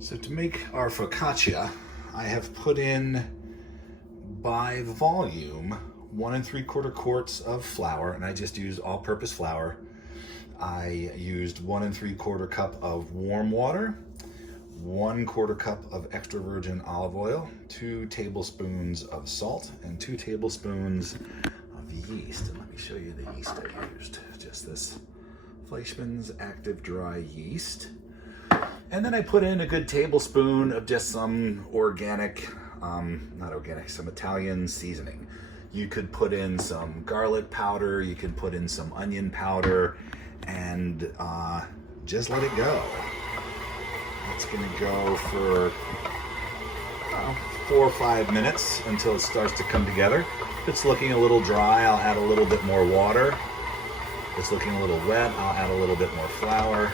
So to make our focaccia, I have put in by volume 1 3/4 quarts of flour, and I just used all-purpose flour. I used 1 3/4 cup of warm water, 1/4 cup of extra virgin olive oil, 2 tablespoons of salt, and 2 tablespoons of yeast. And let me show you the yeast I used. Just this Fleischmann's active dry yeast. And then I put in a good tablespoon of just some organic, not organic, some Italian seasoning. You could put in some garlic powder, you could put in some onion powder, and just let it go. It's gonna go for 4 or 5 minutes until it starts to come together. If it's looking a little dry, I'll add a little bit more water. If it's looking a little wet, I'll add a little bit more flour.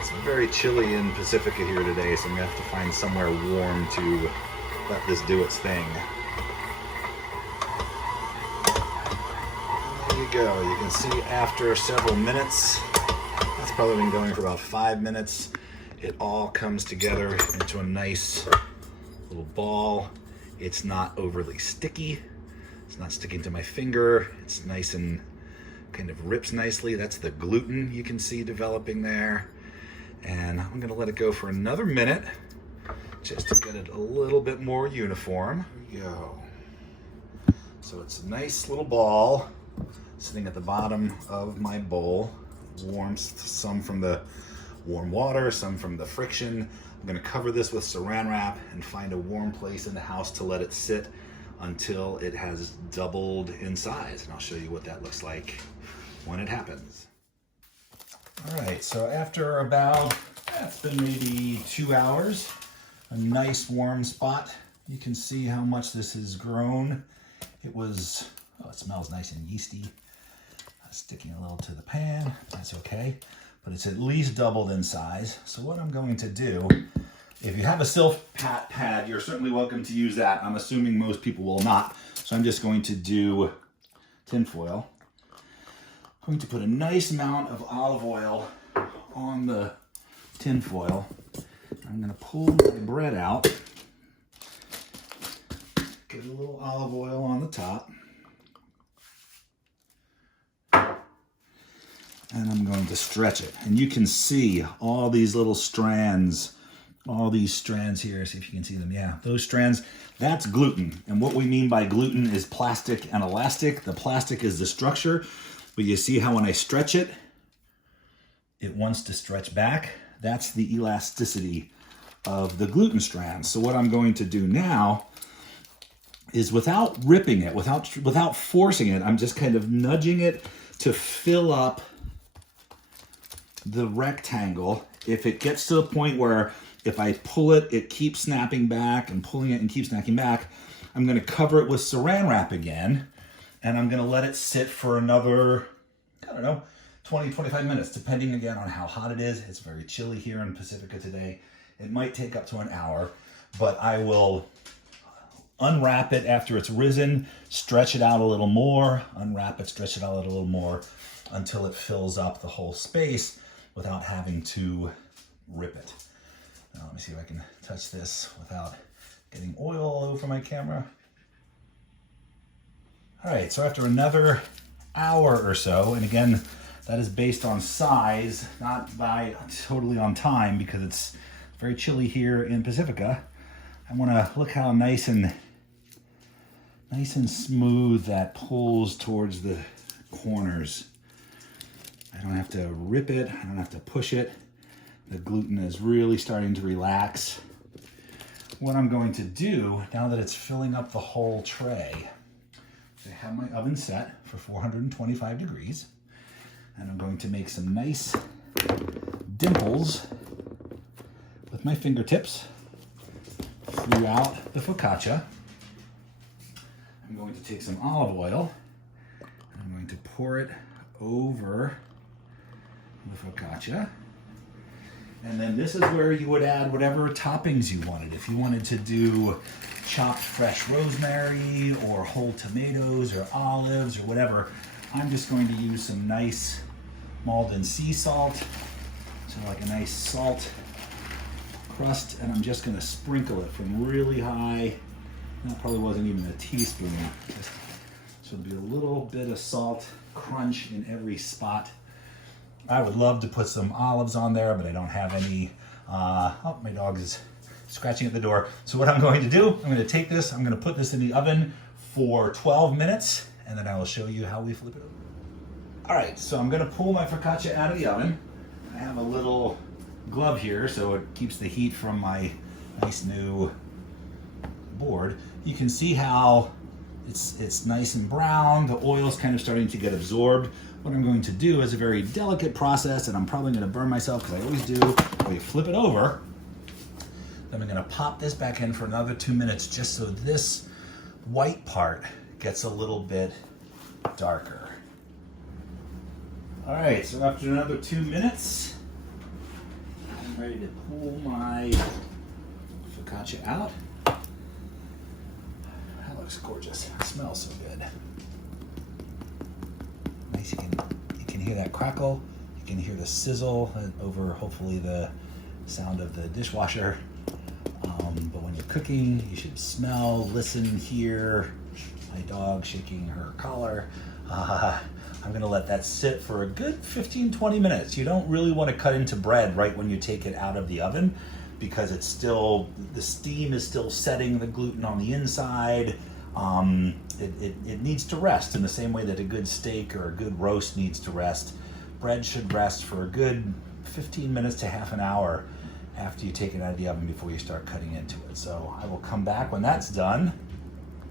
It's very chilly in Pacifica here today, so I'm gonna have to find somewhere warm to let this do its thing. There you go. You can see after several minutes, that's probably been going for about 5 minutes, it all comes together into a nice little ball. It's not overly sticky. It's not sticking to my finger. It's nice and kind of rips nicely. That's the gluten you can see developing there. And I'm gonna let it go for another minute just to get it a little bit more uniform. There we go. So it's a nice little ball sitting at the bottom of my bowl. Warm, some from the warm water, some from the friction. I'm gonna cover this with saran wrap and find a warm place in the house to let it sit until it has doubled in size. And I'll show you what that looks like when it happens. All right, so after about, it's been maybe 2 hours, a nice warm spot. You can see how much this has grown. It was, oh, it smells nice and yeasty. Sticking a little to the pan, that's okay. But it's at least doubled in size. So what I'm going to do, if you have a silk pad, you're certainly welcome to use that. I'm assuming most people will not. So I'm just going to do tin foil. I'm going to put a nice amount of olive oil on the tin foil. I'm going to pull my bread out. Get a little olive oil on the top. And I'm going to stretch it. And you can see all these little strands, all these strands here. See if you can see them. Yeah, those strands, that's gluten. And what we mean by gluten is plastic and elastic. The plastic is the structure, but you see how when I stretch it, it wants to stretch back. That's the elasticity of the gluten strands. So what I'm going to do now is without ripping it, without forcing it, I'm just kind of nudging it to fill up the rectangle. If it gets to the point where if I pull it, it keeps snapping back and pulling it and keeps snapping back, I'm gonna cover it with saran wrap again, and I'm gonna let it sit for another, I don't know, 20, 25 minutes, depending again on how hot it is. It's very chilly here in Pacifica today. It might take up to an hour, but I will unwrap it after it's risen, stretch it out a little more, unwrap it, stretch it out a little more until it fills up the whole space without having to rip it. Now, let me see if I can touch this without getting oil all over my camera. All right, so after another hour or so, and again, that is based on size, not by totally on time, because it's very chilly here in Pacifica. I wanna look how nice and smooth that pulls towards the corners. I don't have to rip it, I don't have to push it. The gluten is really starting to relax. What I'm going to do, now that it's filling up the whole tray, I have my oven set for 425 degrees, and I'm going to make some nice dimples with my fingertips throughout the focaccia. I'm going to take some olive oil, and I'm going to pour it over the focaccia. And then this is where you would add whatever toppings you wanted. If you wanted to do chopped fresh rosemary or whole tomatoes or olives or whatever, I'm just going to use some nice Malden sea salt to like a nice salt crust, and I'm just going to sprinkle it from really high. That probably wasn't even a teaspoon. So there'll be a little bit of salt crunch in every spot. I would love to put some olives on there, but I don't have any. Oh, my dog is scratching at the door. So what I'm going to do, I'm going to take this, I'm going to put this in the oven for 12 minutes, and then I will show you how we flip it over. All right, so I'm going to pull my focaccia out of the oven. I have a little glove here, so it keeps the heat from my nice new board. You can see how it's nice and brown. The oil's kind of starting to get absorbed. What I'm going to do is a very delicate process, and I'm probably going to burn myself because I always do. We flip it over. Then I'm going to pop this back in for another 2 minutes just so this white part gets a little bit darker. All right, so after another 2 minutes, I'm ready to pull my focaccia out. That looks gorgeous. It smells so good. Nice, you can hear that crackle. You can hear the sizzle over hopefully the sound of the dishwasher. But when you're cooking, you should smell, listen, hear my dog shaking her collar. I'm gonna let that sit for a good 15-20 minutes. You don't really want to cut into bread right when you take it out of the oven because it's still, the steam is still setting the gluten on the inside. It needs to rest in the same way that a good steak or a good roast needs to rest. Bread should rest for a good 15 minutes to half an hour after you take it out of the oven before you start cutting into it. So I will come back when that's done